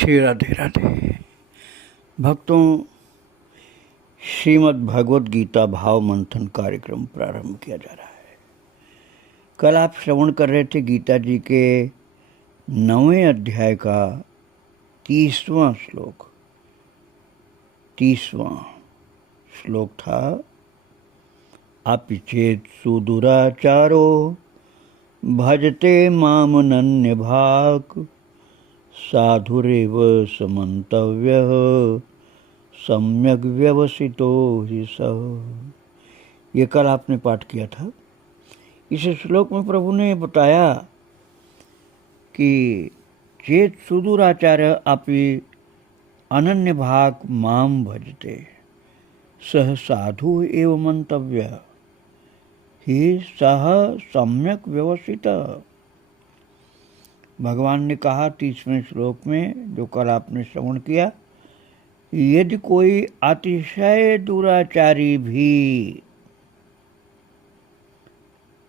श्री राधे राधे। भक्तों, श्रीमद् भगवद गीता भाव मंथन कार्यक्रम प्रारंभ किया जा रहा है। कल आप श्रवण कर रहे थे गीता जी के 9वें अध्याय का 30वां श्लोक। 30वां श्लोक था, अपिचेत सुदुराचारो भजते मामनन्य भाग साधुरेव समन्तव्यः सम्यक व्यवसितो हि सः। ये कल आपने पाठ किया था। इस श्लोक में प्रभु ने बताया कि चेत सुदूराचार्य अपि अनन्य भाग माम भजते सह साधु एव मंतव्य ही सह सम्यक व्यवसित। भगवान ने कहा 30वें श्लोक में, जो कल आपने श्रवण किया, यदि कोई अतिशय दुराचारी भी,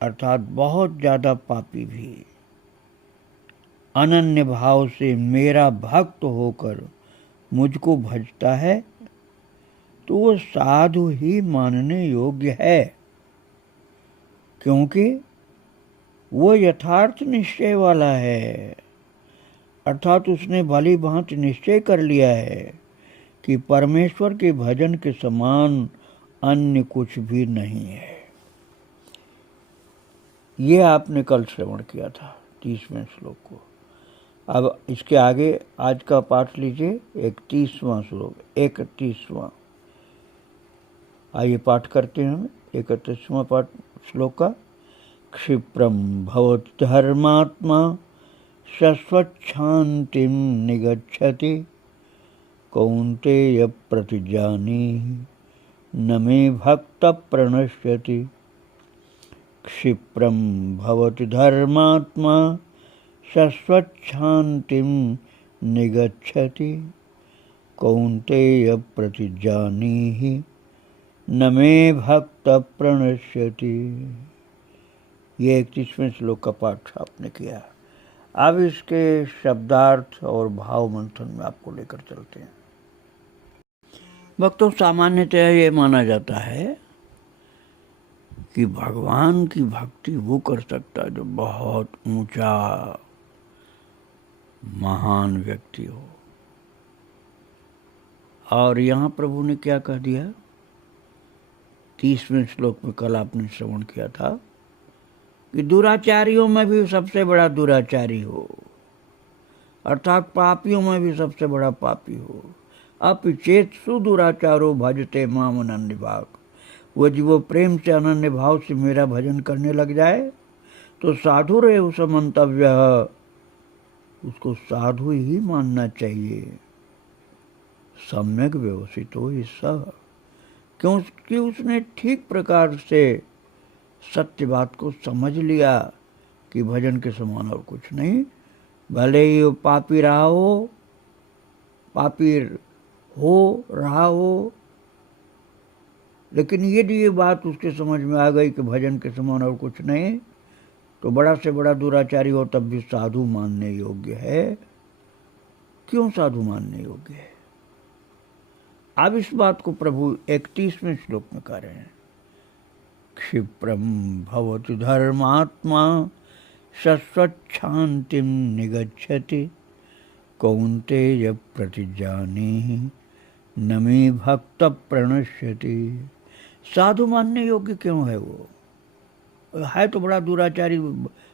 अर्थात बहुत ज्यादा पापी भी, अनन्य भाव से मेरा भक्त होकर मुझको भजता है तो वो साधु ही मानने योग्य है, क्योंकि वो यथार्थ निश्चय वाला है। अर्थात उसने भली भांति निश्चय कर लिया है कि परमेश्वर के भजन के समान अन्य कुछ भी नहीं है। ये आपने कल श्रवण किया था 30वें श्लोक को। अब इसके आगे आज का पाठ लीजिए, 31वां श्लोक। 31वां, आइए पाठ करते हैं हम 31वां पाठ श्लोक का। क्षिप्रम भवति धर्मात्मा शश्वच्छान्तिं निगच्छति कौन्तेय प्रतिजानीहि न मे भक्त प्रणश्यति। क्षिप्रम भवति धर्मात्मा शश्वच्छान्तिं निगच्छति कौन्तेय प्रतिजानीहि न मे भक्त प्रणश्यति। ये 31वें श्लोक का पाठ आपने किया। अब इसके शब्दार्थ और भाव मंथन में आपको लेकर चलते हैं। भक्तों, सामान्यतः ये माना जाता है कि भगवान की भक्ति वो कर सकता है जो बहुत ऊंचा महान व्यक्ति हो। और यहाँ प्रभु ने क्या कह दिया 30वें श्लोक में, कल आपने श्रवण किया था कि दुराचारियों में भी सबसे बड़ा दुराचारी हो, अर्थात पापियों में भी सबसे बड़ा पापी हो। अपिचेत सुदुराचारो भजते माम अनन्य भाग। वो प्रेम से अनन्य भाव से मेरा भजन करने लग जाए तो साधु रहे उस मंतव्य, उसको साधु ही मानना चाहिए। सम्यक व्यवसित हो इसका, क्योंकि उसने ठीक प्रकार से सत्य बात को समझ लिया कि भजन के समान और कुछ नहीं। भले ही वो पापी रहा हो, पापी हो रहा हो, लेकिन यदि ये बात उसके समझ में आ गई कि भजन के समान और कुछ नहीं, तो बड़ा से बड़ा दुराचारी हो तब भी साधु मानने योग्य है। क्यों साधु मानने योग्य है? अब इस बात को प्रभु 31वें श्लोक में कह रहे हैं। क्षिप्रम भवति धर्मात्मा शश्वच्छान्तिं निगच्छति कौन्तेय प्रतिजानीहि न मे भक्त प्रणश्यति। साधु मानने योग्य क्यों है? वो है तो बड़ा दुराचारी,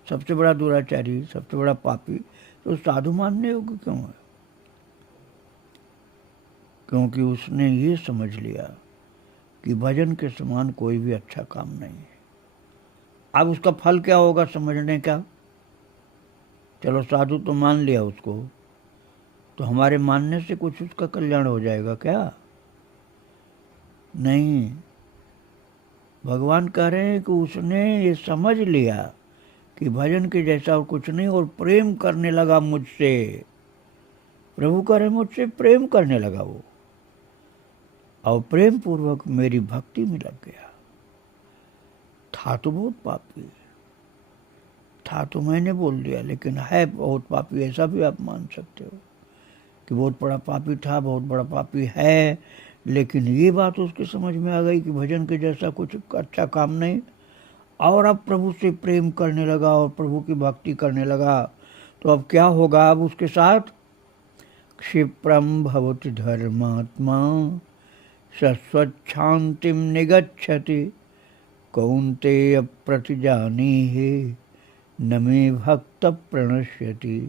सबसे बड़ा दुराचारी, सबसे बड़ा पापी, तो साधु मानने योग्य क्यों है? क्योंकि उसने ये समझ लिया कि भजन के समान कोई भी अच्छा काम नहीं है। अब उसका फल क्या होगा समझने का? चलो साधु तो मान लिया उसको, तो हमारे मानने से कुछ उसका कल्याण हो जाएगा क्या? नहीं। भगवान कह रहे हैं कि उसने ये समझ लिया कि भजन के जैसा और कुछ नहीं, और प्रेम करने लगा मुझसे। प्रभु कह रहे मुझसे प्रेम करने लगा वो, और प्रेम पूर्वक मेरी भक्ति में लग गया। था तो बहुत पापी, था तो मैंने बोल दिया, लेकिन है बहुत पापी, ऐसा भी आप मान सकते हो। कि बहुत बड़ा पापी था, बहुत बड़ा पापी है, लेकिन ये बात उसके समझ में आ गई कि भजन के जैसा कुछ अच्छा काम नहीं, और अब प्रभु से प्रेम करने लगा और प्रभु की भक्ति करने लगा। तो अब क्या होगा अब उसके साथ? क्षिप्रम भवति धर्मात्मा सस्वच्छांतिम निगच्छति कौन्तेय प्रतिजानीहि न मे भक्त प्रणश्यति।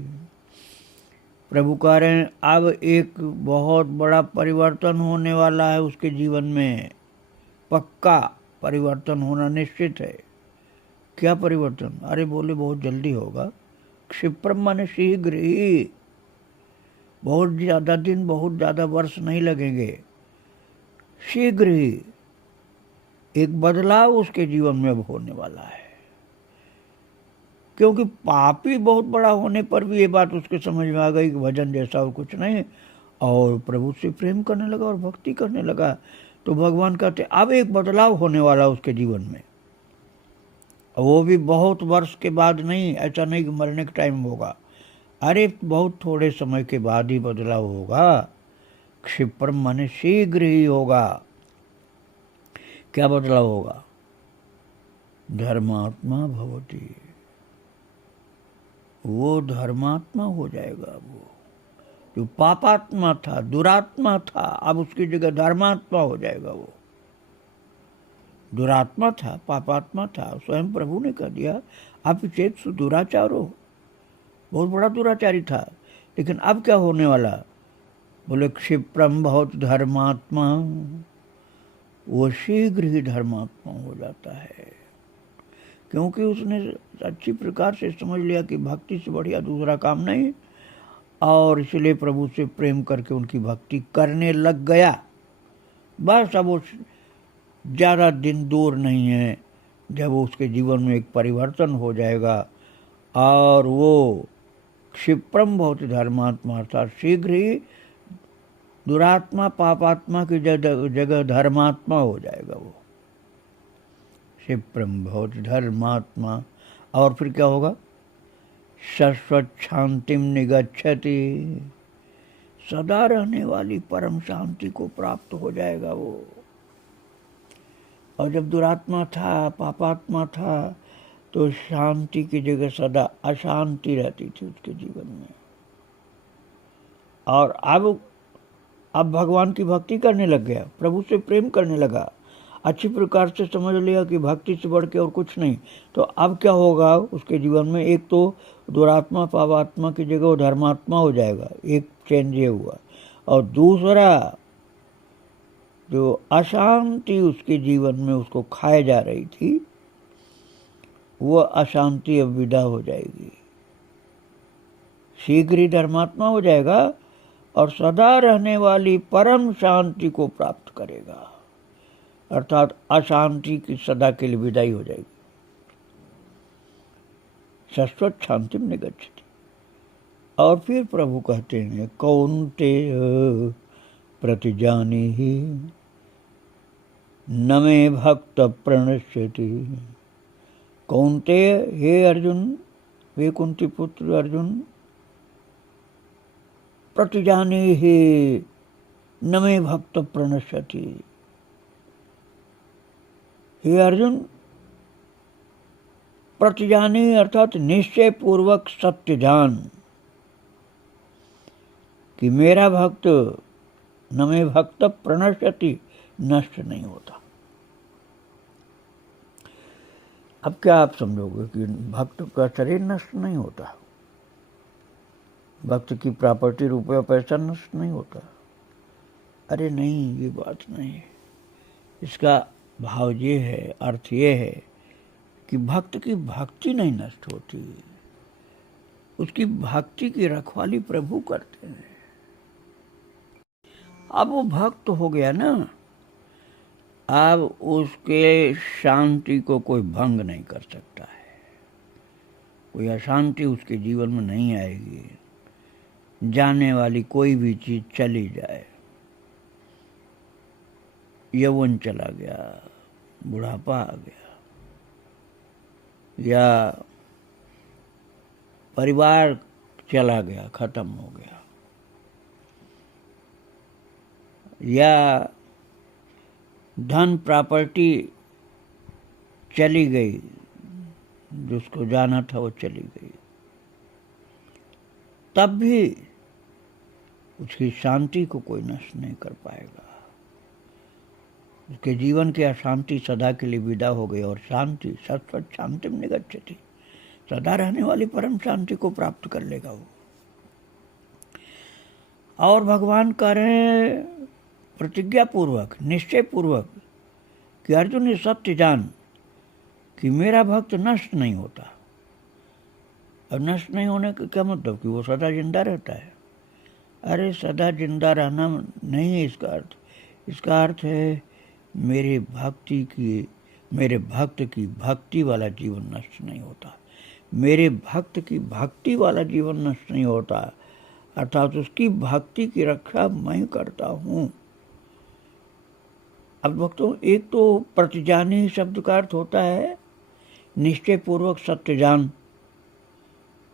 प्रभु कह रहे हैं अब एक बहुत बड़ा परिवर्तन होने वाला है उसके जीवन में, पक्का परिवर्तन होना निश्चित है। क्या परिवर्तन? अरे बोले बहुत जल्दी होगा। क्षिप्रम माने शीघ्र ही, बहुत ज़्यादा दिन, बहुत ज़्यादा वर्ष नहीं लगेंगे, शीघ्र ही एक बदलाव उसके जीवन में अब होने वाला है। क्योंकि पापी बहुत बड़ा होने पर भी ये बात उसके समझ में आ गई कि भजन जैसा और कुछ नहीं, और प्रभु से प्रेम करने लगा और भक्ति करने लगा। तो भगवान कहते अब एक बदलाव होने वाला उसके जीवन में, वो भी बहुत वर्ष के बाद नहीं, ऐसा नहीं कि मरने के टाइम होगा, अरे बहुत थोड़े समय के बाद ही बदलाव होगा। क्षिप्रम माने शीघ्र ही होगा। क्या बदलाव होगा? धर्मात्मा भवति, वो धर्मात्मा हो जाएगा। वो जो पापात्मा था, दुरात्मा था, अब उसकी जगह धर्मात्मा हो जाएगा। वो दुरात्मा था, पापात्मा था, स्वयं प्रभु ने कह दिया आप चेत दुराचारो, बहुत बड़ा दुराचारी था। लेकिन अब क्या होने वाला? बोले क्षिप्रम बहुत धर्मात्मा, वो शीघ्र ही धर्मात्मा हो जाता है, क्योंकि उसने अच्छी प्रकार से समझ लिया कि भक्ति से बढ़िया दूसरा काम नहीं, और इसलिए प्रभु से प्रेम करके उनकी भक्ति करने लग गया। बस अब वो ज़्यादा दिन दूर नहीं है जब उसके जीवन में एक परिवर्तन हो जाएगा, और वो क्षिप्रम बहुत धर्मात्मा था, शीघ्र ही दुरात्मा पापात्मा की जगह धर्मात्मा हो जाएगा। वो क्षिप्रम बहुत धर्मात्मा, और फिर क्या होगा? शाश्वत शांतिम निगच्छति, सदा रहने वाली परम शांति को प्राप्त हो जाएगा वो। और जब दुरात्मा था, पापात्मा था, तो शांति की जगह सदा अशांति रहती थी उसके जीवन में। और अब भगवान की भक्ति करने लग गया, प्रभु से प्रेम करने लगा, अच्छी प्रकार से समझ लिया कि भक्ति से बढ़ के और कुछ नहीं। तो अब क्या होगा उसके जीवन में? एक तो दुरात्मा पापात्मा की जगह वो धर्मात्मा हो जाएगा, एक चेंज ये हुआ, और दूसरा जो अशांति उसके जीवन में उसको खाए जा रही थी, वो अशांति अब विदा हो जाएगी, शीघ्र ही धर्मात्मा हो जाएगा और सदा रहने वाली परम शांति को प्राप्त करेगा, अर्थात अशांति की सदा के लिए विदाई हो जाएगी। शाश्वत शांति में निगच्छति। और फिर प्रभु कहते हैं कौन्तेय प्रतिजानीहि न मे भक्त प्रणश्यति। कौन्तेय, हे अर्जुन, वे कुंती पुत्र अर्जुन, प्रतिजानीहि न मे भक्त प्रणश्यति। हे अर्जुन, प्रतिजानी अर्थात निश्चय पूर्वक सत्य जान कि मेरा भक्त न मे भक्त प्रणश्यति, नष्ट नहीं होता। अब क्या आप समझोगे कि भक्त का शरीर नष्ट नहीं होता, भक्त की प्रॉपर्टी रुपया पैसा नष्ट नहीं होता? अरे नहीं, ये बात नहीं। इसका भाव ये है, अर्थ ये है कि भक्त की भक्ति नहीं नष्ट होती, उसकी भक्ति की रखवाली प्रभु करते हैं। अब वो भक्त हो गया ना, अब उसके शांति को कोई भंग नहीं कर सकता है, कोई अशांति उसके जीवन में नहीं आएगी। जाने वाली कोई भी चीज चली जाए, यौवन चला गया, बुढ़ापा आ गया, या परिवार चला गया, खत्म हो गया, या धन प्रॉपर्टी चली गई, जिसको जाना था वो चली गई, तब भी उसकी शांति को कोई नष्ट नहीं कर पाएगा। उसके जीवन की अशांति सदा के लिए विदा हो गई और शांति शाश्वत शांति में निगच्छति, सदा रहने वाली परम शांति को प्राप्त कर लेगा वो। और भगवान कह रहे हैं प्रतिज्ञा पूर्वक, निश्चय पूर्वक कि अर्जुन ये सत्य जान कि मेरा भक्त नष्ट नहीं होता। और नष्ट नहीं होने का क्या मतलब कि वो सदा जिंदा रहता है? अरे सदा जिंदा रहना नहीं है इसका अर्थ। इसका अर्थ है मेरे भक्त की भक्ति वाला जीवन नष्ट नहीं होता, मेरे भक्त की भक्ति वाला जीवन नष्ट नहीं होता, अर्थात उसकी भक्ति की रक्षा मैं करता हूँ। अब भक्तों, एक तो प्रतिजानी शब्द का अर्थ होता है निश्चय पूर्वक सत्य जान,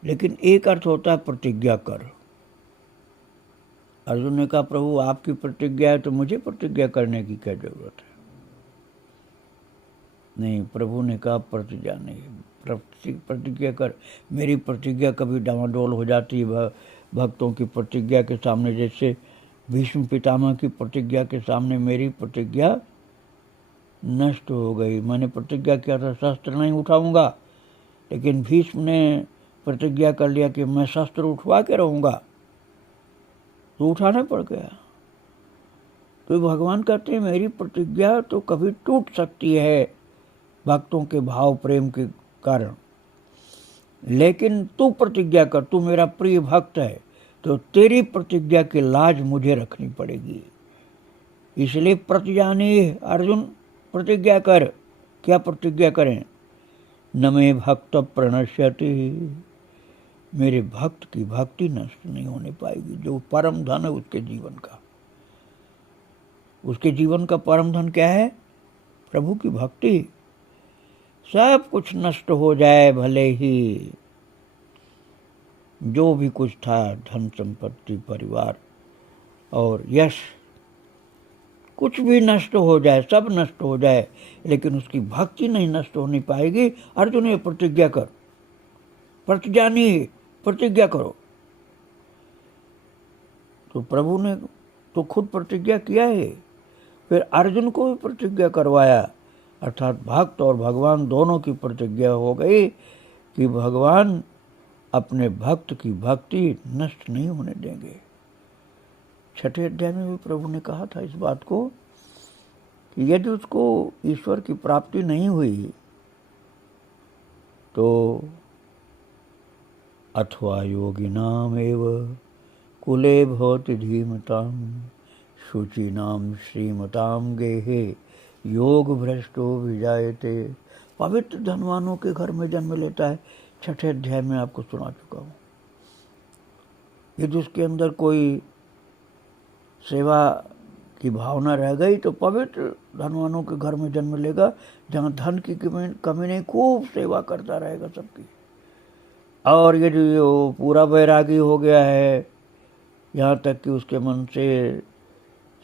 लेकिन एक अर्थ होता है प्रतिज्ञा कर। अर्जुन ने कहा प्रभु आपकी प्रतिज्ञा है तो मुझे प्रतिज्ञा करने की क्या जरूरत है? नहीं, प्रभु ने कहा प्रतिज्ञा नहीं, प्रतिज्ञा कर। मेरी प्रतिज्ञा कभी डामाडोल हो जाती है भक्तों की प्रतिज्ञा के सामने, जैसे भीष्म पितामह की प्रतिज्ञा के सामने मेरी प्रतिज्ञा नष्ट हो गई। मैंने प्रतिज्ञा किया था शस्त्र नहीं उठाऊंगा, लेकिन भीष्म ने प्रतिज्ञा कर लिया कि मैं शस्त्र उठवा के रहूंगा, तो उठाना पड़ गया। तो भगवान कहते हैं मेरी प्रतिज्ञा तो कभी टूट सकती है भक्तों के भाव प्रेम के कारण, लेकिन तू प्रतिज्ञा कर, तू मेरा प्रिय भक्त है, तो तेरी प्रतिज्ञा की लाज मुझे रखनी पड़ेगी। इसलिए प्रतिजानी अर्जुन प्रतिज्ञा कर। क्या प्रतिज्ञा करें? न मे भक्त प्रणश्यति, मेरे भक्त की भक्ति नष्ट नहीं होने पाएगी। जो परम धन है उसके जीवन का, उसके जीवन का परम धन क्या है? प्रभु की भक्ति। सब कुछ नष्ट हो जाए भले ही, जो भी कुछ था, धन संपत्ति परिवार और यश, कुछ भी नष्ट हो जाए, सब नष्ट हो जाए, लेकिन उसकी भक्ति नहीं नष्ट होनी पाएगी। अर्जुन ये प्रतिज्ञा कर, प्रतिजानी प्रतिज्ञा करो। तो प्रभु ने तो खुद प्रतिज्ञा किया है, फिर अर्जुन को भी प्रतिज्ञा करवाया, अर्थात भक्त और भगवान दोनों की प्रतिज्ञा हो गई कि भगवान अपने भक्त की भक्ति नष्ट नहीं होने देंगे। छठे अध्याय में भी प्रभु ने कहा था इस बात को कि यदि उसको ईश्वर की प्राप्ति नहीं हुई तो अथवा योगिनाम एव कुले भवति धीमताम शुचीनाम श्रीमताम गेहे योग भ्रष्टो विजायते। पवित्र धनवानों के घर में जन्म लेता है। छठे अध्याय में आपको सुना चुका हूँ। यदि उसके अंदर कोई सेवा की भावना रह गई तो पवित्र धनवानों के घर में जन्म लेगा, जहाँ धन की कमी नहीं, खूब सेवा करता रहेगा सबकी। और यदि वो पूरा वैरागी हो गया है, यहाँ तक कि उसके मन से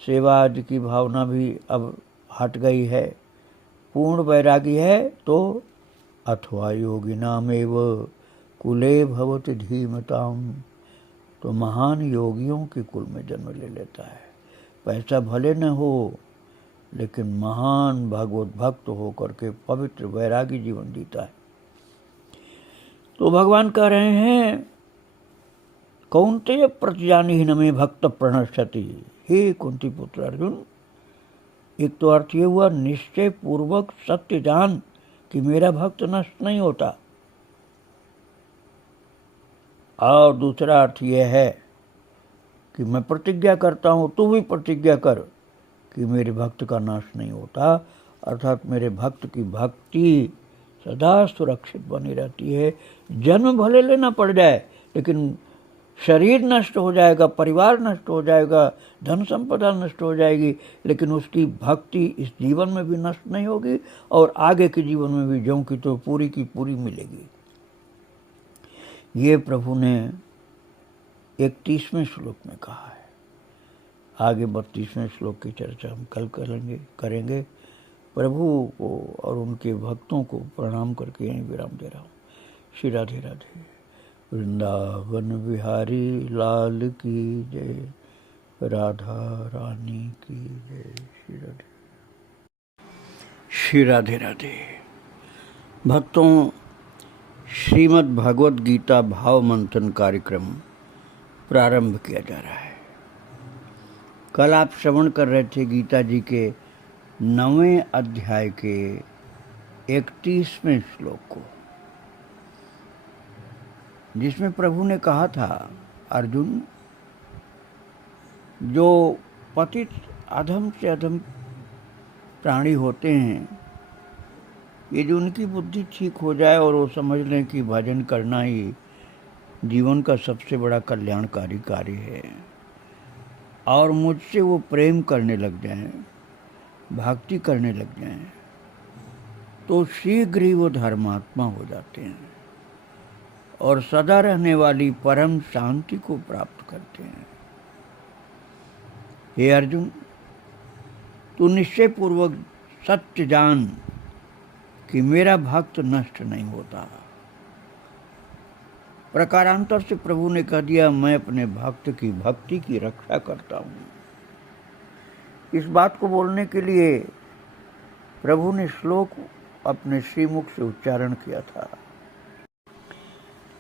सेवा आदि की भावना भी अब हट गई है, पूर्ण वैरागी है, तो अथवा योगिनामेव कुले भवति धीमताम, तो महान योगियों के कुल में जन्म ले लेता है। पैसा भले न हो, लेकिन महान भगवत भक्त होकर के पवित्र वैरागी जीवन जीता है। तो भगवान कह रहे हैं कौन्तेय प्रतिजानी न मे भक्त प्रणश्यति। हे कुंती पुत्र अर्जुन, एक तो अर्थ ये हुआ निश्चय पूर्वक सत्य जान कि मेरा भक्त नष्ट नहीं होता, और दूसरा अर्थ यह है कि मैं प्रतिज्ञा करता हूँ, तू भी प्रतिज्ञा कर कि मेरे भक्त का नाश नहीं होता, अर्थात मेरे भक्त की भक्ति सदा सुरक्षित बनी रहती है। जन्म भले लेना पड़ जाए, लेकिन शरीर नष्ट हो जाएगा, परिवार नष्ट हो जाएगा, धन संपदा नष्ट हो जाएगी, लेकिन उसकी भक्ति इस जीवन में भी नष्ट नहीं होगी और आगे के जीवन में भी ज्यों की तो पूरी की पूरी मिलेगी। ये प्रभु ने 31वें श्लोक में कहा है। आगे 32वें श्लोक की चर्चा हम कल करेंगे। प्रभु को और उनके भक्तों को प्रणाम करके यहीं विराम दे रहा हूँ। श्री राधे राधे। वृंदावन बिहारी लाल की जय, राधा रानी की जय। श्री राधे। श्री राधे राधे। भक्तों, श्रीमद् भागवत गीता भाव मंथन कार्यक्रम प्रारंभ किया जा रहा है। कल आप श्रवण कर रहे थे गीता जी के 9वें अध्याय के 31वें श्लोक को, जिसमें प्रभु ने कहा था, अर्जुन, जो पतित अधम से अधम प्राणी होते हैं, यदि उनकी बुद्धि ठीक हो जाए और वो समझ लें कि भजन करना ही जीवन का सबसे बड़ा कल्याणकारी कार्य है, और मुझसे वो प्रेम करने लग जाएं, भक्ति करने लग जाएं, तो शीघ्र ही वो धर्मात्मा हो जाते हैं और सदा रहने वाली परम शांति को प्राप्त करते हैं। हे अर्जुन, तू निश्चय पूर्वक सत्य जान कि मेरा भक्त नष्ट नहीं होता। प्रकारांतर से प्रभु ने कह दिया, मैं अपने भक्त की भक्ति की रक्षा करता हूँ। इस बात को बोलने के लिए प्रभु ने श्लोक अपने श्रीमुख से उच्चारण किया था।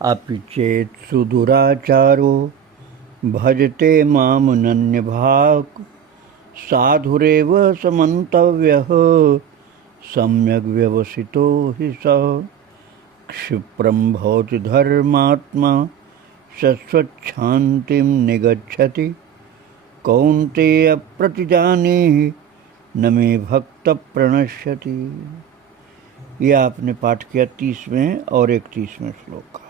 अपि चेत सुदुराचारो भजते माम नन्य भाग, साधुरेव समन्तव्यः सम्यग् व्यवसितो हि सः, क्षिप्रं भवति धर्मात्मा शश्वच्छान्तिं निगच्छति, कौन्तेय प्रतिजानीहि न मे भक्त प्रणश्यति। यह आपने पाठ किया 30वें और 31वें श्लोक का।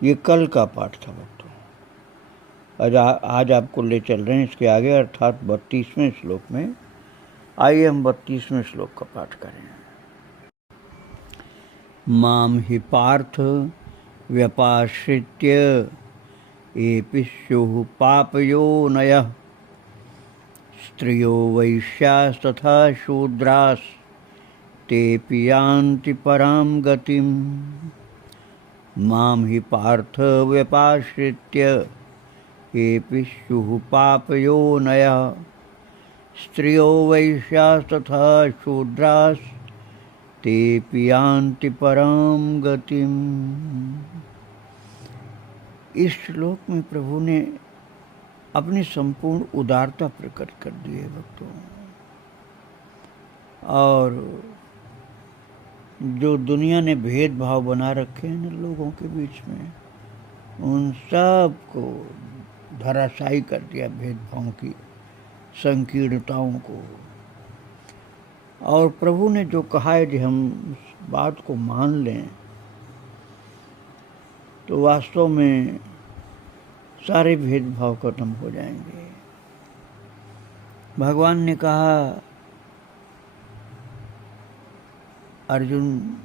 ये कल का पाठ था भक्तों। आज आपको ले चल रहे हैं इसके आगे, अर्थात 32वें श्लोक में। आइए हम 32वें श्लोक का पाठ करें। माम हि पार्थ व्यपाश्रित्य एपि स्युः पापयोनयः, स्त्रियो वैश्यास्तथा शूद्रास् तेऽपि यान्ति परां गतिम्। माम हि पार्थ व्यपाश्रित्य एपि स्युः पापयोनयः, स्त्रियो वैश्यास्तथा शूद्रास् तेऽपि यान्ति परां गतिम्। इस श्लोक में प्रभु ने अपनी संपूर्ण उदारता प्रकट कर दी है भक्तों, और जो दुनिया ने भेदभाव बना रखे हैं न लोगों के बीच में, उन सब को धराशायी कर दिया, भेदभाव की संकीर्णताओं को। और प्रभु ने जो कहा है कि हम उस बात को मान लें, तो वास्तव में सारे भेदभाव खत्म हो जाएंगे। भगवान ने कहा, अर्जुन,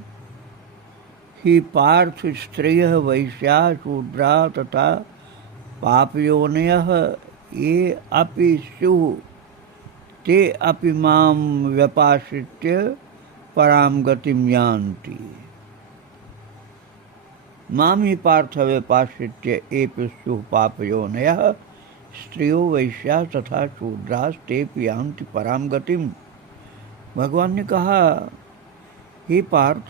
ही पार्थ स्त्रियः वैश्याः शूद्राः तथा पापयोनयः ये अपि स्युः ते अपि मां व्यपाश्रित्य परां गतिं यान्ति। माम हि पार्थ व्यपाश्रित्य एपि स्युः पापयोनयः, स्त्रियो वैश्याः तथा शूद्रास् तेऽपि यान्ति परां गतिम्। भगवान ने कहा, हे पार्थ,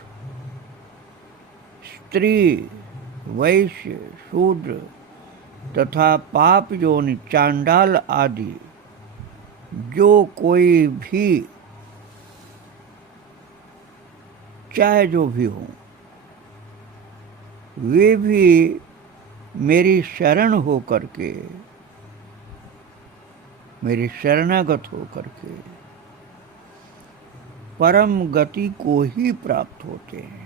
स्त्री, वैश्य, शूद्र तथा पाप योनि चांडाल आदि जो कोई भी, चाहे जो भी हो, वे भी मेरी शरण हो करके, मेरी शरणागत हो करके परम गति को ही प्राप्त होते हैं।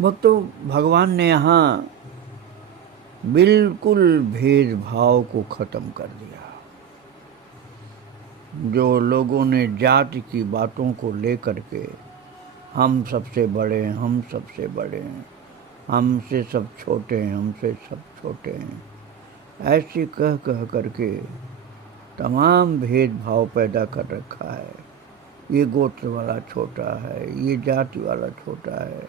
भक्तों, भगवान ने यहाँ बिल्कुल भेदभाव को खत्म कर दिया। जो लोगों ने जाति की बातों को लेकर के हम सबसे बड़े हैं, हम सबसे बड़े हैं, हमसे सब छोटे हैं, हमसे सब छोटे हैं, ऐसे कह कह करके तमाम भेदभाव पैदा कर रखा है। ये गोत्र वाला छोटा है, ये जाति वाला छोटा है,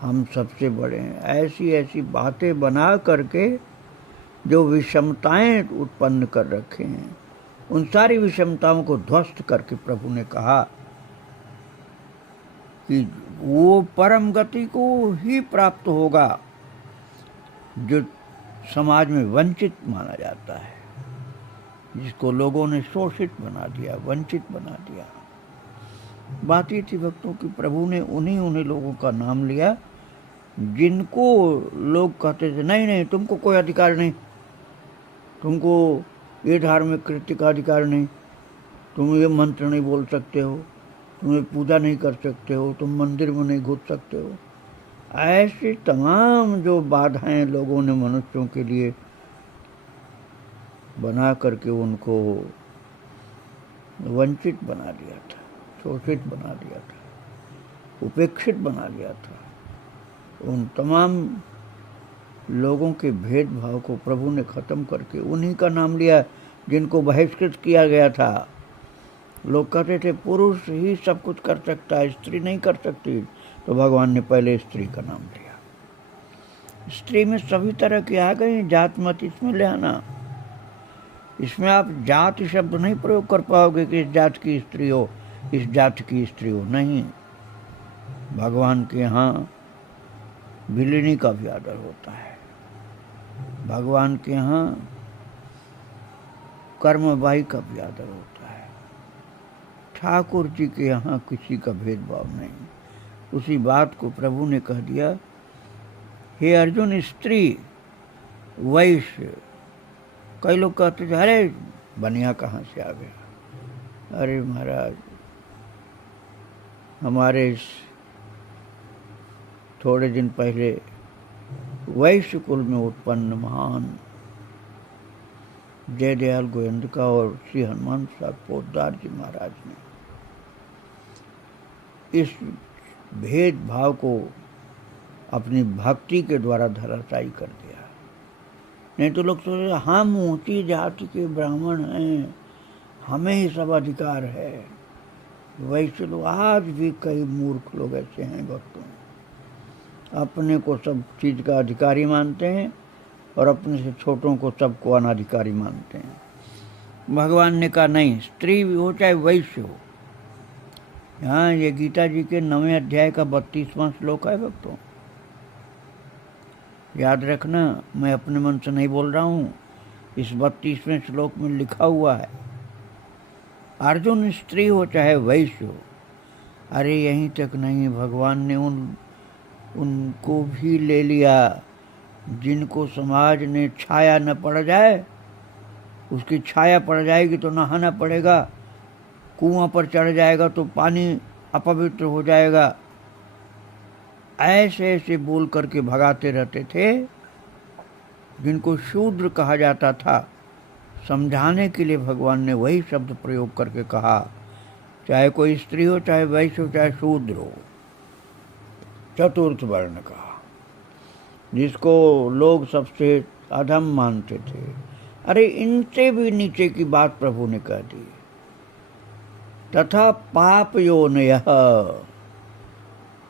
हम सबसे बड़े हैं, ऐसी ऐसी बातें बना करके जो विषमताएं उत्पन्न कर रखे हैं, उन सारी विषमताओं को ध्वस्त करके प्रभु ने कहा कि वो परम गति को ही प्राप्त होगा जो समाज में वंचित माना जाता है, जिसको लोगों ने शोषित बना दिया, वंचित बना दिया। बात ये थी भक्तों की, प्रभु ने उन्हीं लोगों का नाम लिया जिनको लोग कहते थे नहीं नहीं तुमको कोई अधिकार नहीं, तुमको ये धार्मिक कृत्य का अधिकार नहीं, तुम ये मंत्र नहीं बोल सकते हो, तुम ये पूजा नहीं कर सकते हो, तुम मंदिर में नहीं घुस सकते हो। ऐसी तमाम जो बाधाएं लोगों ने मनुष्यों के लिए बना करके उनको वंचित बना दिया था, शोषित बना दिया था, उपेक्षित बना दिया था। उन तमाम लोगों के भेदभाव को प्रभु ने खत्म करके उन्हीं का नाम लिया जिनको बहिष्कृत किया गया था। लोग कहते थे पुरुष ही सब कुछ कर सकता है, स्त्री नहीं कर सकती, तो भगवान ने पहले स्त्री का नाम लिया। स्त्री में सभी तरह की आ गई, जात मत इसमें ले आना। इसमें आप जात शब्द नहीं प्रयोग कर पाओगे कि इस जात की स्त्री हो, इस जात की स्त्री हो, नहीं। भगवान के यहाँ बिलिनी का भी आदर होता है, भगवान के यहाँ कर्मबाई का भी आदर होता है, ठाकुर जी के यहाँ किसी का भेदभाव नहीं। उसी बात को प्रभु ने कह दिया, हे अर्जुन, स्त्री वैश्य। कई लोग कहते थे अरे बनिया कहाँ से आ गया। अरे महाराज, हमारे थोड़े दिन पहले वैश्य कुल में उत्पन्न महान जयदयाल गोविंदका और श्री हनुमान प्रसाद पोद्दार जी महाराज ने इस भेदभाव को अपनी भक्ति के द्वारा धराशायी कर दिया। नहीं तो लोग सोचे हम ऊंची जाति के ब्राह्मण हैं, हमें ही सब अधिकार है। वैसे लोग आज भी कई मूर्ख लोग ऐसे हैं भक्तों, अपने को सब चीज़ का अधिकारी मानते हैं और अपने से छोटों को सबको अनाधिकारी मानते हैं। भगवान ने कहा नहीं, स्त्री भी हो चाहे वैश्य हो। यहाँ ये गीता जी के 9वें अध्याय का 32वां श्लोक है भक्तों, याद रखना, मैं अपने मन से नहीं बोल रहा हूँ। इस 32वें श्लोक में लिखा हुआ है, अर्जुन स्त्री हो चाहे वैश्य हो। अरे यहीं तक नहीं, भगवान ने उनको भी ले लिया जिनको समाज ने छाया न पड़ जाए, उसकी छाया पड़ जाएगी तो नहाना पड़ेगा, कुआं पर चढ़ जाएगा तो पानी अपवित्र हो जाएगा। ऐसे ऐसे बोल करके भगाते रहते थे जिनको शूद्र कहा जाता था। समझाने के लिए भगवान ने वही शब्द प्रयोग करके कहा, चाहे कोई स्त्री हो, चाहे वैश्य हो, चाहे शूद्र हो, चतुर्थ वर्ण का, जिसको लोग सबसे अधम मानते थे। अरे इनसे भी नीचे की बात प्रभु ने कह दी, तथा पाप योनयः।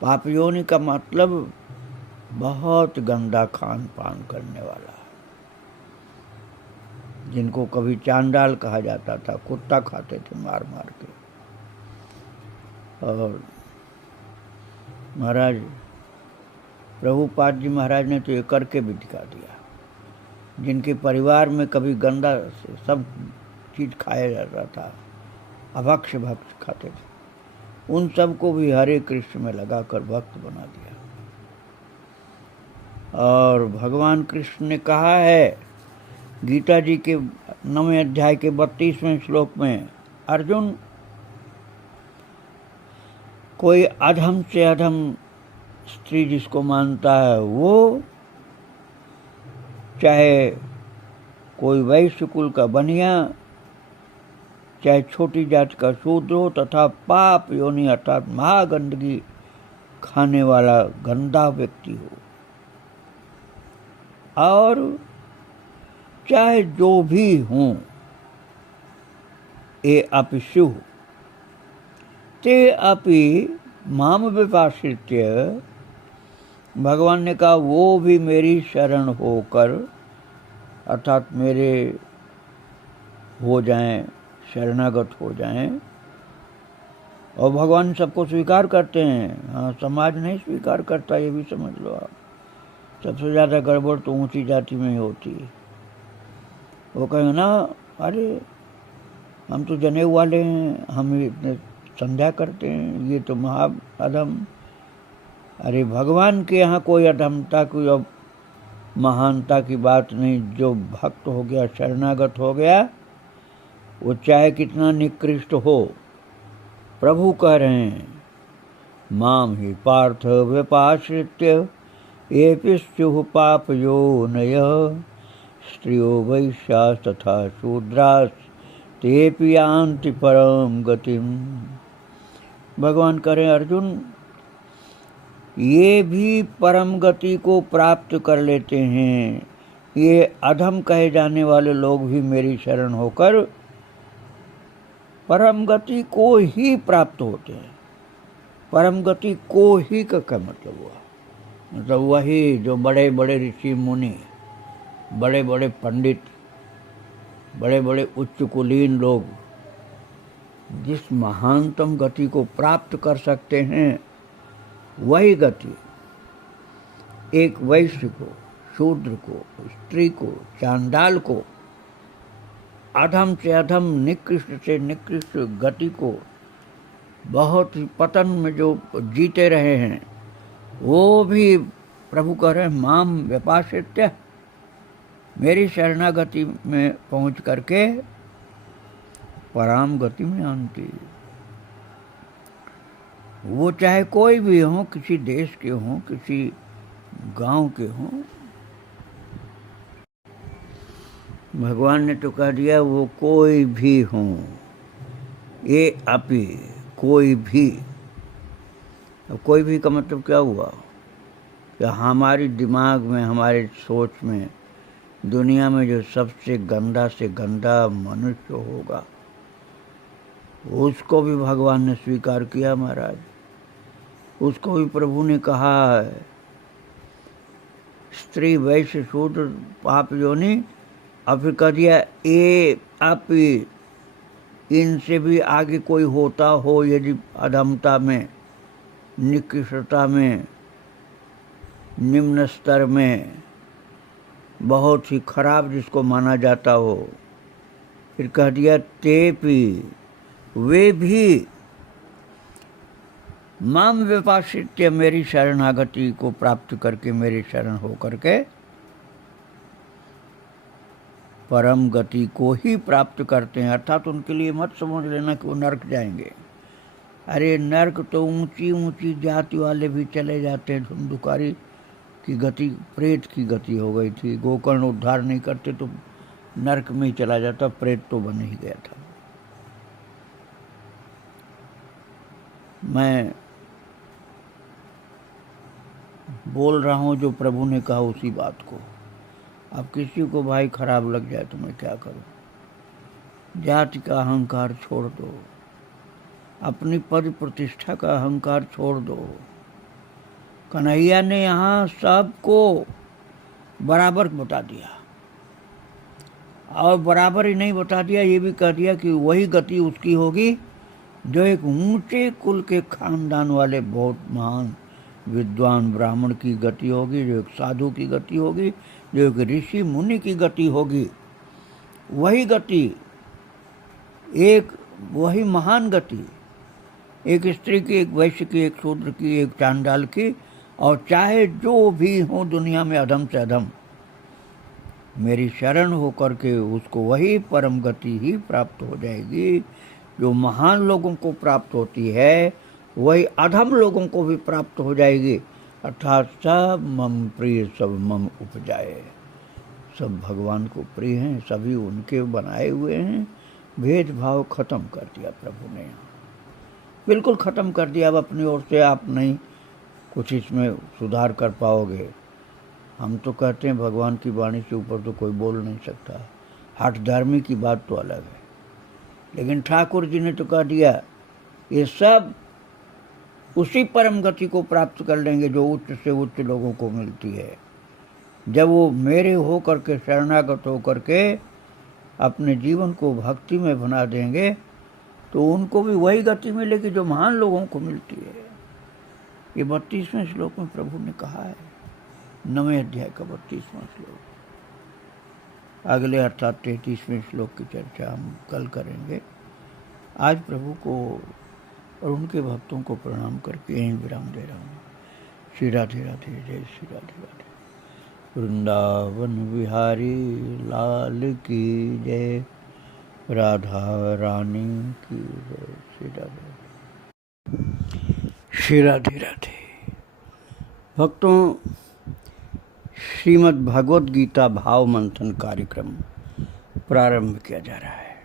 पाप योनि का मतलब बहुत गंदा खान पान करने वाला, जिनको कभी चांडाल कहा जाता था, कुत्ता खाते थे मार मार के। और महाराज प्रभुपाद जी महाराज ने तो ये करके भी दिखा दिया, जिनके परिवार में कभी गंदा सब चीज़ खाया जाता था, अभक्ष भक्ष खाते थे, उन सबको भी हरे कृष्ण में लगाकर भक्त बना दिया। और भगवान कृष्ण ने कहा है गीता जी के 9वें अध्याय के 32वें श्लोक में, अर्जुन, कोई अधम से अधम स्त्री जिसको मानता है वो, चाहे कोई वैश्य कुल का बनिया, चाहे छोटी जात का शूद्र हो, तथा पाप योनि अर्थात महागंदगी खाने वाला गंदा व्यक्ति हो, और चाहे जो भी हूँ ये अपिशु ते अपि माम विपाश्रित्य, भगवान ने कहा वो भी मेरी शरण होकर, अर्थात मेरे हो जाएं, शरणागत हो जाएं। और भगवान सबको स्वीकार करते हैं, हाँ समाज नहीं स्वीकार करता, ये भी समझ लो आप। सबसे ज़्यादा गड़बड़ तो ऊंची जाति में ही होती है। वो कहेंगे ना, अरे हम तो जनेऊ वाले हैं, हम इतने संध्या करते हैं, ये तो महा अधम। अरे भगवान के यहाँ कोई अधमता की और महानता की बात नहीं। जो भक्त हो गया, शरणागत हो गया, वो चाहे कितना निकृष्ट हो, प्रभु कह रहे हैं माम ही पार्थ व्यपाश्रित्य ये स्युः पापयोनय स्त्रियो वैश्याः तथा शूद्राः तेऽपि यान्ति परम गतिम। भगवान करें अर्जुन, ये भी परम गति को प्राप्त कर लेते हैं। ये अधम कहे जाने वाले लोग भी मेरी शरण होकर परम गति को ही प्राप्त होते हैं। परम गति को ही का क्या मतलब हुआ? मतलब वही जो बड़े बड़े ऋषि मुनि, बड़े बड़े पंडित, बड़े बड़े उच्च कुलीन लोग जिस महानतम गति को प्राप्त कर सकते हैं, वही गति एक वैश्य को, शूद्र को, स्त्री को, चांडाल को, अधम से अधम, निकृष्ट से निकृष्ट गति को बहुत ही पतन में जो जीते रहे हैं, वो भी प्रभु कह रहे हैं माम व्यपाश्रित्य, मेरी शरणागति में पहुंच करके पराम गति में आनती। वो चाहे कोई भी हो, किसी देश के हों, किसी गांव के हों। भगवान ने तो कह दिया वो कोई भी हो, ये अपि कोई भी। अब कोई भी का मतलब क्या हुआ कि हमारी दिमाग में, हमारे सोच में, दुनिया में जो सबसे गंदा से गंदा मनुष्य होगा, उसको भी भगवान ने स्वीकार किया महाराज। उसको भी प्रभु ने कहा है स्त्री वैश्य शूद्र पाप योनि, और फिर कह दिया ए आप इनसे भी आगे कोई होता हो, यदि अधमता में, निकृष्टता में, निम्न स्तर में, बहुत ही खराब जिसको माना जाता हो, फिर कह दिया तेपि वे भी माम व्यपाश्रित्य, मेरी शरणागति को प्राप्त करके, मेरी शरण हो करके परम गति को ही प्राप्त करते हैं। अर्थात उनके लिए मत समझ लेना कि वो नरक जाएंगे। अरे नरक तो ऊंची ऊंची जाति वाले भी चले जाते हैं। धुंधुकारी की गति प्रेत की गति हो गई थी। गोकर्ण उद्धार नहीं करते तो नरक में ही चला जाता, प्रेत तो बन ही गया था। मैं बोल रहा हूँ जो प्रभु ने कहा उसी बात को। अब किसी को भाई खराब लग जाए तो मैं क्या करूं? जाति का अहंकार छोड़ दो, अपनी पद प्रतिष्ठा का अहंकार छोड़ दो। कन्हैया ने यहाँ सबको बराबर बता दिया, और बराबर ही नहीं बता दिया, ये भी कह दिया कि वही गति उसकी होगी जो एक ऊंचे कुल के खानदान वाले बहुत महान विद्वान ब्राह्मण की गति होगी, जो एक साधु की गति होगी, जो एक ऋषि मुनि की गति होगी। वही गति, एक वही महान गति, एक स्त्री की, एक वैश्य की, एक शूद्र की, एक चांडाल की, और चाहे जो भी हो दुनिया में अधम से अधम, मेरी शरण होकर के उसको वही परम गति ही प्राप्त हो जाएगी। जो महान लोगों को प्राप्त होती है वही अधम लोगों को भी प्राप्त हो जाएगी। अर्थात सब मम प्रिय सब मम उपजाए, सब भगवान को प्रिय हैं, सभी उनके बनाए हुए हैं। भेदभाव खत्म कर दिया प्रभु ने, बिल्कुल ख़त्म कर दिया। अब अपनी ओर से आप नहीं कुछ इसमें सुधार कर पाओगे। हम तो कहते हैं भगवान की वाणी से ऊपर तो कोई बोल नहीं सकता, हठ धर्मी की बात तो अलग है, लेकिन ठाकुर जी ने तो कह दिया ये सब उसी परम गति को प्राप्त कर लेंगे जो उच्च से उच्च लोगों को मिलती है। जब वो मेरे हो करके शरणागत हो करके अपने जीवन को भक्ति में बना देंगे तो उनको भी वही गति मिलेगी जो महान लोगों को मिलती है। ये 32वें श्लोक में प्रभु ने कहा है, 9वें अध्याय का 32वां श्लोक। अगले अर्थात 33वें श्लोक की चर्चा हम कल करेंगे। आज प्रभु को और उनके भक्तों को प्रणाम करके यहीं विराम दे रहा हूँ। श्री राधे राधे, जय श्री राधे राधे। वृंदावन बिहारी लाल की जय, राधा रानी की जय। श्री राधे श्री राधे राधे। भक्तों, श्रीमद् भागवत गीता भाव मंथन कार्यक्रम प्रारंभ किया जा रहा है।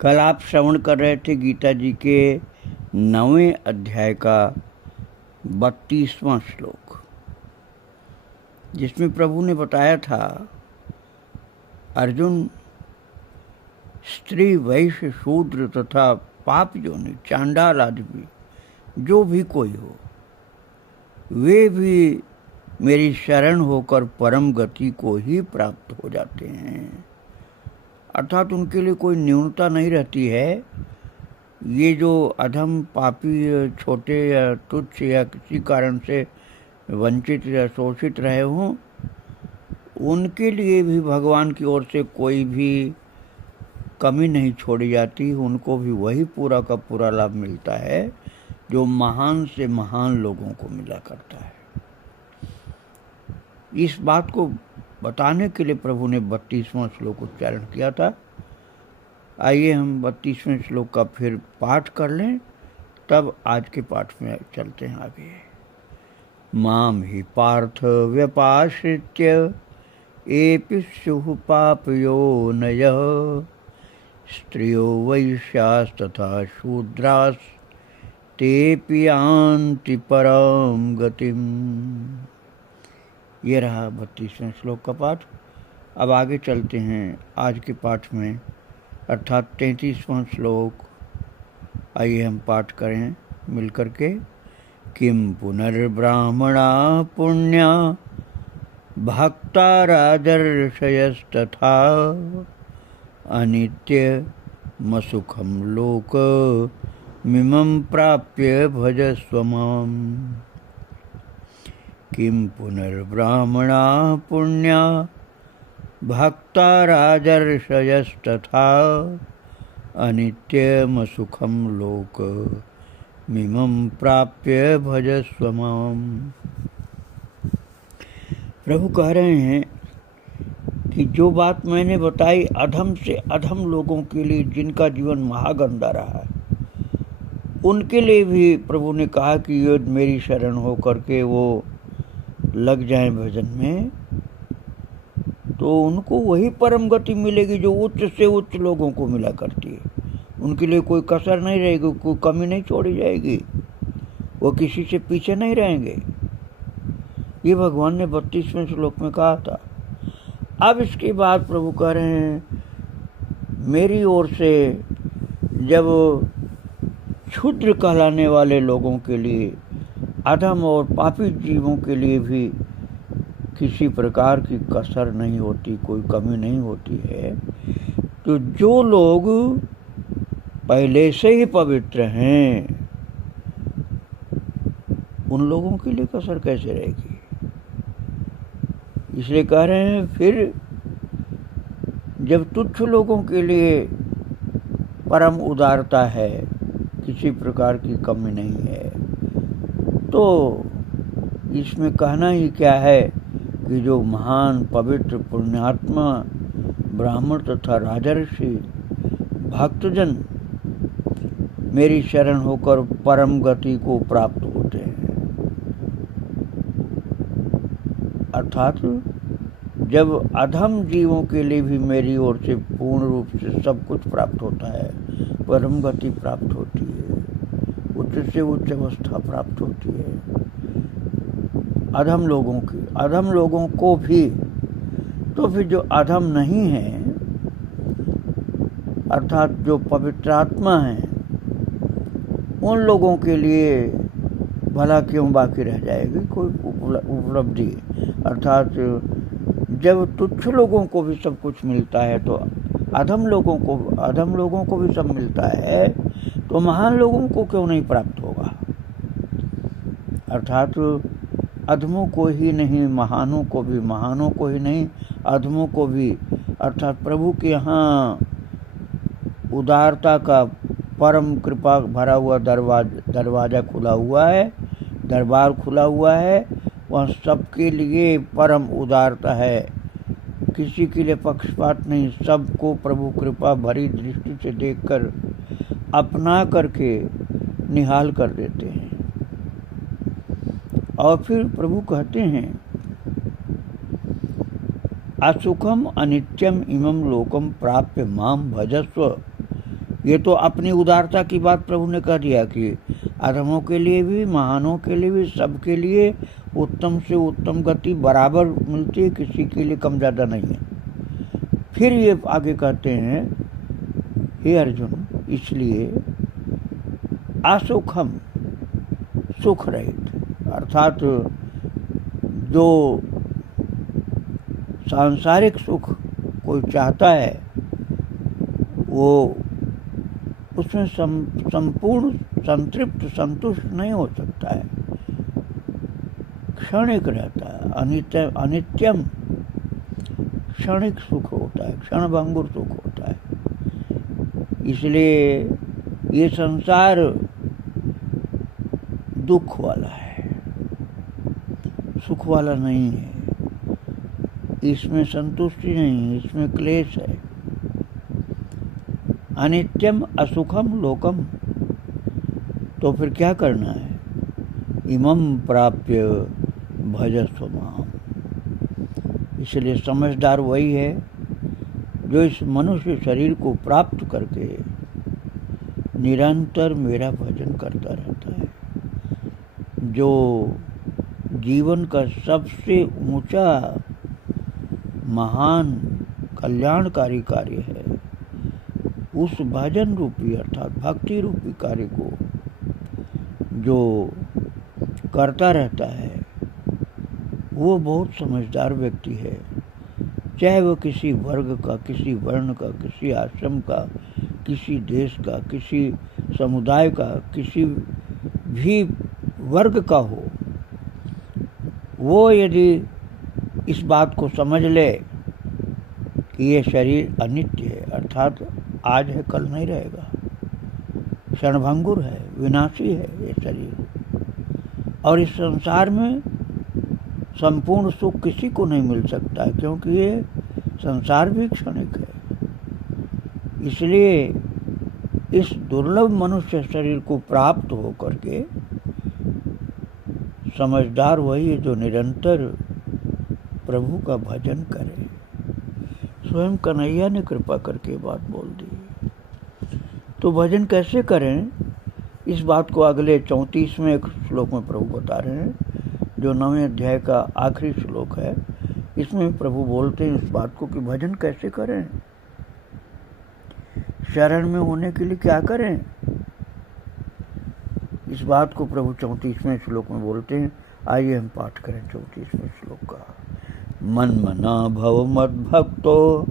कल आप श्रवण कर रहे थे गीता जी के 9वें अध्याय का 32वां श्लोक, जिसमें प्रभु ने बताया था, अर्जुन, स्त्री, वैश्य, शूद्र तथा पाप योनि, चांडाल आदि भी, जो भी कोई हो, वे भी मेरी शरण होकर परम गति को ही प्राप्त हो जाते हैं। अर्थात उनके लिए कोई न्यूनता नहीं रहती है। ये जो अधम, पापी, छोटे या तुच्छ या किसी कारण से वंचित या शोषित रहे हों, उनके लिए भी भगवान की ओर से कोई भी कमी नहीं छोड़ी जाती। उनको भी वही पूरा का पूरा लाभ मिलता है जो महान से महान लोगों को मिला करता है। इस बात को बताने के लिए प्रभु ने 32वां श्लोक उच्चारण किया था। आइए हम 32वें श्लोक का फिर पाठ कर लें, तब आज के पाठ में चलते हैं आगे। माम ही पार्थ व्यपाश्रित्य एपि स्युः पापयोनयः, स्त्रियो वैश्यास्तथा शूद्रास् तेऽपि यान्ति परम गतिम्। ये रहा 32वें श्लोक का पाठ। अब आगे चलते हैं आज के पाठ में, अर्थात 33वां श्लोक। आइए हम पाठ करें मिलकर के। किम पुनर्ब्राह्मणा पुण्या भक्ता राजर्षयस्तथा, अनित्य मसुखम लोक मिमं प्राप्य भजस्व माम्। किम पुनर्ब्राह्मणा पुण्या भक्ता राजर्षयस्तथा, अनित्यमसुखम लोक मिमं प्राप्य भजस्व माम्। प्रभु कह रहे हैं कि जो बात मैंने बताई अधम से अधम लोगों के लिए, जिनका जीवन महागंदा रहा है, उनके लिए भी प्रभु ने कहा कि ये मेरी शरण हो करके वो लग जाएं भजन में, तो उनको वही परम गति मिलेगी जो उच्च से उच्च लोगों को मिला करती है। उनके लिए कोई कसर नहीं रहेगी, कोई कमी नहीं छोड़ी जाएगी, वो किसी से पीछे नहीं रहेंगे। ये भगवान ने 32वें श्लोक में कहा था। अब इसके बाद प्रभु कह रहे हैं, मेरी ओर से जब क्षुद्र कहलाने वाले लोगों के लिए, अधम और पापी जीवों के लिए भी किसी प्रकार की कसर नहीं होती, कोई कमी नहीं होती है, तो जो लोग पहले से ही पवित्र हैं, उन लोगों के लिए कसर कैसे रहेगी। इसलिए कह रहे हैं, फिर जब तुच्छ लोगों के लिए परम उदारता है, किसी प्रकार की कमी नहीं है, तो इसमें कहना ही क्या है कि जो महान, पवित्र, पुण्यात्मा ब्राह्मण तथा राजर्षि भक्तजन मेरी शरण होकर परम गति को प्राप्त होते हैं। अर्थात जब अधम जीवों के लिए भी मेरी ओर से पूर्ण रूप से सब कुछ प्राप्त होता है, परम गति प्राप्त होती है, उच्च से उच्च अवस्था प्राप्त होती है, अधम लोगों को भी, तो फिर जो अधम नहीं है अर्थात जो पवित्रात्मा हैं उन लोगों के लिए भला क्यों बाकी रह जाएगी कोई उपलब्धि। अर्थात जब तुच्छ लोगों को भी सब कुछ मिलता है तो अधम लोगों को भी सब मिलता है, तो महान लोगों को क्यों नहीं प्राप्त होगा। अर्थात अधमों को ही नहीं, महानों को ही नहीं, अधमों को भी। अर्थात प्रभु के यहाँ उदारता का परम कृपा भरा हुआ दरवाज़ा खुला हुआ है, दरबार खुला हुआ है, वह सबके लिए परम उदारता है, किसी के लिए पक्षपात नहीं, सबको प्रभु कृपा भरी दृष्टि से देखकर अपना करके निहाल कर देते हैं। और फिर प्रभु कहते हैं असुखम अनित्यम इमं लोकम प्राप्य माम भजस्व। ये तो अपनी उदारता की बात प्रभु ने कह दिया कि अधमों के लिए भी, महानों के लिए भी, सबके लिए उत्तम से उत्तम गति बराबर मिलती है, किसी के लिए कम ज़्यादा नहीं है। फिर ये आगे कहते हैं हे अर्जुन, इसलिए असुखम सुख रहित, अर्थात जो सांसारिक सुख कोई चाहता है वो उसमें संपूर्ण संतृप्त संतुष्ट नहीं हो सकता है, क्षणिक रहता है, अनित्यम क्षणिक सुख होता है, क्षणभंगुर सुख होता है। इसलिए ये संसार दुख वाला है, सुख वाला नहीं है, इसमें संतुष्टि नहीं, इसमें क्लेश है। अनित्यम असुखम लोकम, तो फिर क्या करना है, इमं प्राप्य भजस्व माम। इसलिए समझदार वही है जो इस मनुष्य शरीर को प्राप्त करके निरंतर मेरा भजन करता रहता है। जो जीवन का सबसे ऊंचा महान कल्याणकारी कार्य है, उस भजन रूपी अर्थात भक्ति रूपी कार्य को जो करता रहता है वो बहुत समझदार व्यक्ति है। चाहे वो किसी वर्ग का, किसी वर्ण का, किसी आश्रम का, किसी देश का, किसी समुदाय का, किसी भी वर्ग का हो, वो यदि इस बात को समझ ले कि ये शरीर अनित्य है, अर्थात आज है कल नहीं रहेगा, क्षणभंगुर है, विनाशी है ये शरीर, और इस संसार में संपूर्ण सुख किसी को नहीं मिल सकता है, क्योंकि ये संसार भी क्षणिक है। इसलिए इस दुर्लभ मनुष्य शरीर को प्राप्त हो करके समझदार वही है जो निरंतर प्रभु का भजन करे। स्वयं कन्हैया ने कृपा करके बात बोल दी। तो भजन कैसे करें, इस बात को अगले 34वें श्लोक में प्रभु बता रहे हैं, जो 9वें अध्याय का आखिरी श्लोक है। इसमें प्रभु बोलते हैं इस बात को कि भजन कैसे करें, शरण में होने के लिए क्या करें। इस बात को प्रभु 34वें श्लोक में बोलते हैं। आइए हम पाठ करें 34वें श्लोक का। मन मना भव मद भक्तो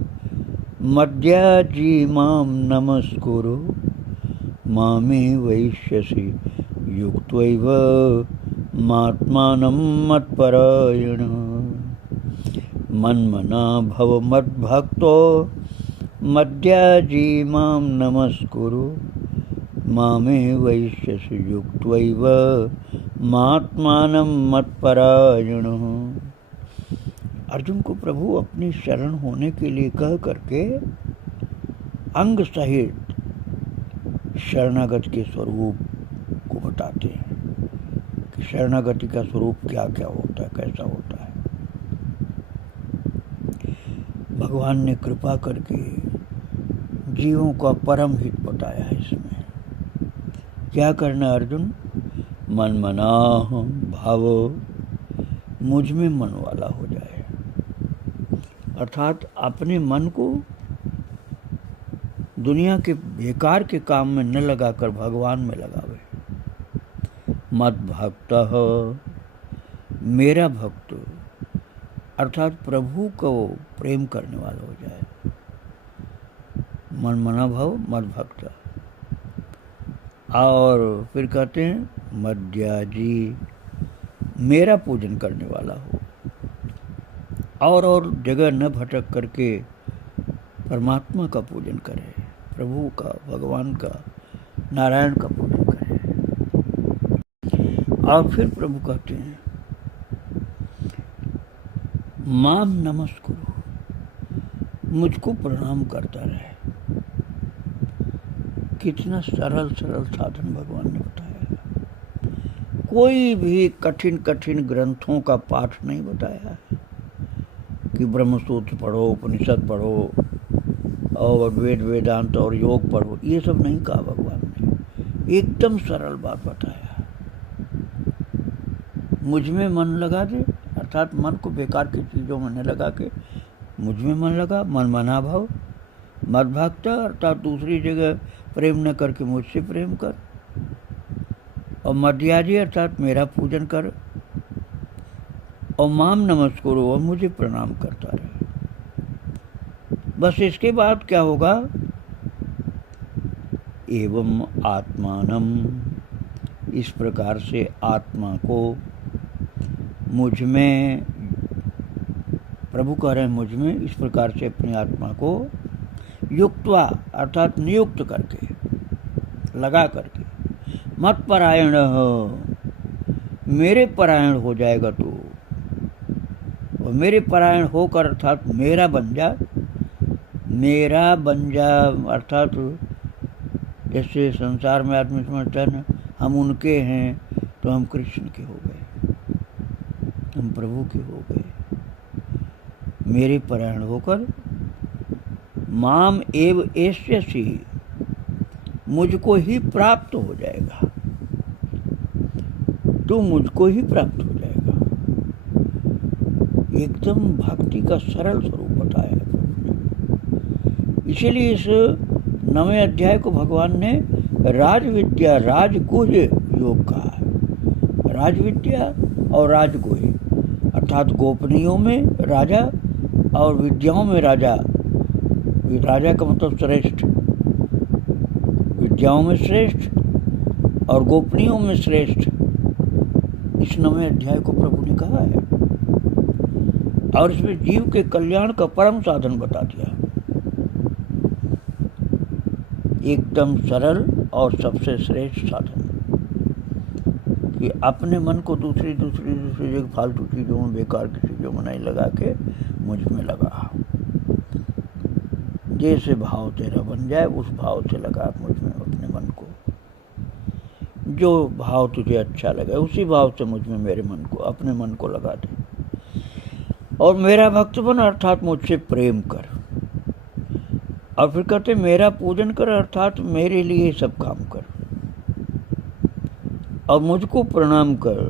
मद्याजी माम नमस्कुरु मामे वैश्यसि युक्त्वैव मात्मानं मत्परायण। मन मना भव मद भक्तो मद्याजी माम नमस्कुरु मामे वैश्यसि युक्त्वैव मात्मानं मत्परायण। अर्जुन को प्रभु अपनी शरण होने के लिए कह करके अंग सहित शरणागत के स्वरूप को बताते हैं कि शरणागति का स्वरूप क्या क्या होता है, कैसा होता है। भगवान ने कृपा करके जीवों का परम हित बताया है। इसमें क्या करना अर्जुन, मन मना भाव, मुझ में मन वाला हो जाए, अर्थात अपने मन को दुनिया के बेकार के काम में न लगाकर भगवान में लगावे। मद भक्त, मेरा भक्त, अर्थात प्रभु को प्रेम करने वाला हो जाए। मन मना भव मद भक्त। और फिर कहते हैं मद्याजी, मेरा पूजन करने वाला हो, और जगह न भटक करके परमात्मा का पूजन करे, प्रभु का, भगवान का, नारायण का पूजन करे। और फिर प्रभु कहते हैं माम नमस्कुरु, मुझको प्रणाम करता रहे। कितना सरल सरल साधन भगवान ने बताया। कोई भी कठिन कठिन ग्रंथों का पाठ नहीं बताया कि ब्रह्मसूत्र पढ़ो, उपनिषद पढ़ो और वेद वेदांत और योग पढ़ो, ये सब नहीं कहा भगवान ने। एकदम सरल बात बताया। मुझ में मन लगा दे, अर्थात मन को बेकार की चीज़ों में न लगा के मुझ में मन लगा। मन मना भाव मद भक्त, अर्थात दूसरी जगह प्रेम न करके मुझसे प्रेम कर। और मध्याजी, अर्थात मेरा पूजन कर। और माम नमस्कुरु, और मुझे प्रणाम करता रहे। बस इसके बाद क्या होगा? एवं आत्मानम, इस प्रकार से आत्मा को मुझ में, प्रभु कह रहे हैं मुझ में, इस प्रकार से अपनी आत्मा को युक्त्वा, अर्थात नियुक्त करके, लगा करके, मत परायण हो, मेरे परायण हो जाएगा तू। और मेरे परायण होकर, अर्थात मेरा बन जा, मेरा बन जा, अर्थात जैसे संसार में आदमी समझता है ना, हम उनके हैं तो हम कृष्ण के हो गए, हम प्रभु के हो गए। मेरे परायण होकर माम एव एष्यसि, मुझको ही प्राप्त हो जाएगा, तो मुझको ही प्राप्त हो जाएगा। एकदम भक्ति का सरल स्वरूप बताया है। इसीलिए इस 9वें अध्याय को भगवान ने राजविद्या राजगुह्य योग कहा है। राजविद्या और राजगुह्य, अर्थात गोपनीयों में राजा और विद्याओं में राजा। राजा का मतलब श्रेष्ठ, विद्याओं में श्रेष्ठ और गोपनीयों में श्रेष्ठ। इस 9वें अध्याय को प्रभु ने कहा है और इसमें जीव के कल्याण का परम साधन बता दिया। एकदम सरल और सबसे श्रेष्ठ साधन कि अपने मन को दूसरी जगह फालतू चीज़ों में, बेकार की चीज़ों में नहीं लगा के मुझ में लगा। जैसे भाव तेरा बन जाए उस भाव से लगा मुझ में अपने मन को। जो भाव तुझे अच्छा लगे उसी भाव से मुझ में मेरे मन को, अपने मन को लगा दे। और मेरा भक्त बन, अर्थात मुझसे प्रेम कर। और फिर कहते मेरा पूजन कर, अर्थात मेरे लिए सब काम कर। और मुझको प्रणाम कर,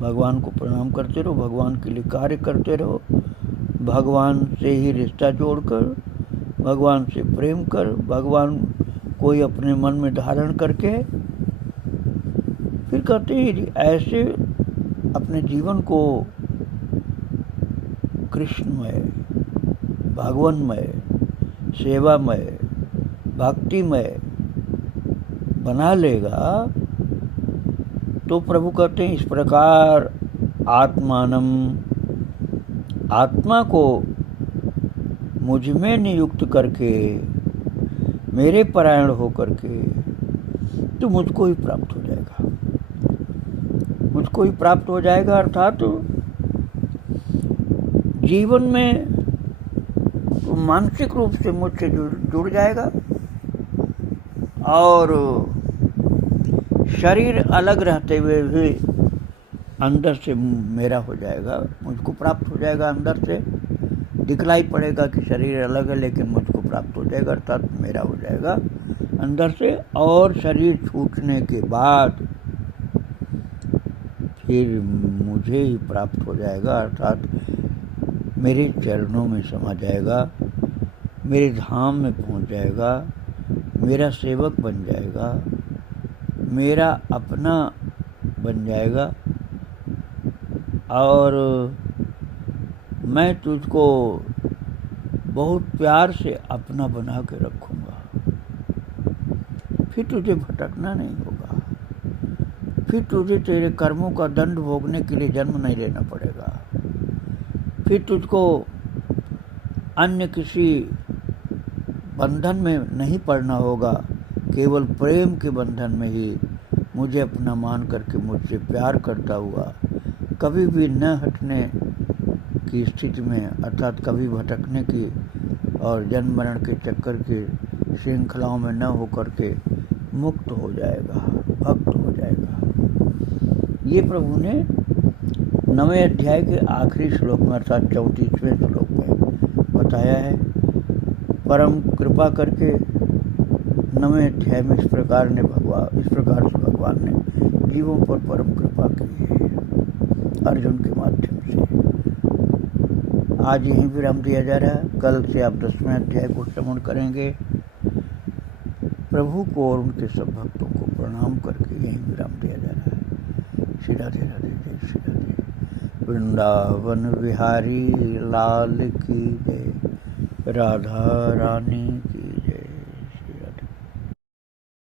भगवान को प्रणाम करते रहो, भगवान के लिए कार्य करते रहो, भगवान से ही रिश्ता जोड़कर, भगवान से प्रेम कर, भगवान को ही अपने मन में धारण करके। फिर कहते हैं ऐसे अपने जीवन को कृष्णमय, भगवानमय, सेवामय, भक्तिमय बना लेगा तो प्रभु कहते हैं इस प्रकार आत्मानम, आत्मा को मुझ में नियुक्त करके, मेरे परायण हो करके, तो मुझको ही प्राप्त हो जाएगा। मुझको ही प्राप्त हो जाएगा, अर्थात जीवन में तो मानसिक रूप से मुझसे जुड़ जाएगा और शरीर अलग रहते हुए भी अंदर से मेरा हो जाएगा, मुझको प्राप्त हो जाएगा। अंदर से दिखलाई पड़ेगा कि शरीर अलग है लेकिन मुझको प्राप्त हो जाएगा, अर्थात मेरा हो जाएगा अंदर से। और शरीर छूटने के बाद फिर मुझे ही प्राप्त हो जाएगा, अर्थात मेरे चरणों में समा जाएगा, मेरे धाम में पहुंच जाएगा, मेरा सेवक बन जाएगा, मेरा अपना बन जाएगा और मैं तुझको बहुत प्यार से अपना बना के रखूँगा। फिर तुझे भटकना नहीं होगा, फिर तुझे तेरे कर्मों का दंड भोगने के लिए जन्म नहीं लेना पड़ेगा, फिर तुझको अन्य किसी बंधन में नहीं पड़ना होगा, केवल प्रेम के बंधन में ही मुझे अपना मान करके मुझसे प्यार करता हुआ कभी भी न हटने की स्थिति में, अर्थात कभी भटकने की और जन्म मरण के चक्कर की श्रृंखलाओं में न होकर के मुक्त हो जाएगा, भक्त हो जाएगा। ये प्रभु ने 9वें अध्याय के आखिरी श्लोक में अर्थात 34वें श्लोक में बताया है। परम कृपा करके 9वें अध्याय में इस प्रकार से भगवान ने जीवों पर परम कृपा की है अर्जुन के माध्यम से। आज यहीं विराम दिया जा रहा है। कल से आप 10वें अध्याय को श्रवण करेंगे। प्रभु को और उनके सब भक्तों को प्रणाम करके यहीं विराम दिया जा रहा है। श्री राधे राधे, जय श्री राधे। वृंदावन बिहारी लाल की जय, राधा रानी